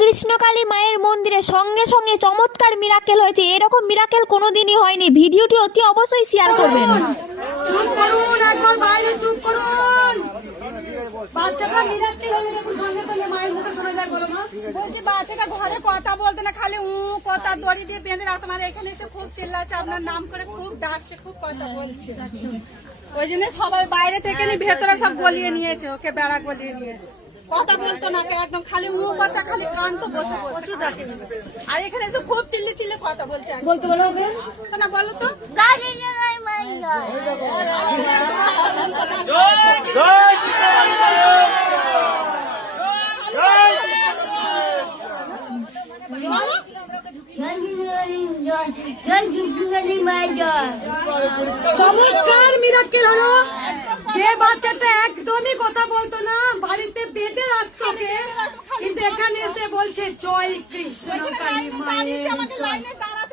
কৃষ্ণকালী মায়ের মন্দিরে সঙ্গে সঙ্গে চমৎকার মিরাকেল হয়েছে। এরকম মিরাকেল কোনোদিনই হয়নি। ভিডিওটি অতি অবশ্যই শেয়ার করবেন। বলছি, বাচ্চাটা ঘরে কথা বলতে না, খালি কথা দড়ি দিয়ে বেঁধে মানে এখানে এসে খুব আপনার নাম করে খুব খুব কথা বলছে। ওই জন্য সবাই বাইরে থেকে ভেতরে সব গলিয়ে নিয়েছে, ওকে বেড়া গলিয়ে নিয়েছে। কথা বলতো না একদম খালি উ কথা খালি কান তো বসে বসে আর এখানে এসে খুব চিল্লি চিল্লি কথা বলছে। বলতে বলো শোনা বলো তো। চমৎকার মিরাক্কেল হলো যে বাচ্চাটা কথা না বাড়িতে বেঁধে রাখতো কিন্তু এখানে এসে বলছে জয় কৃষ্ণ।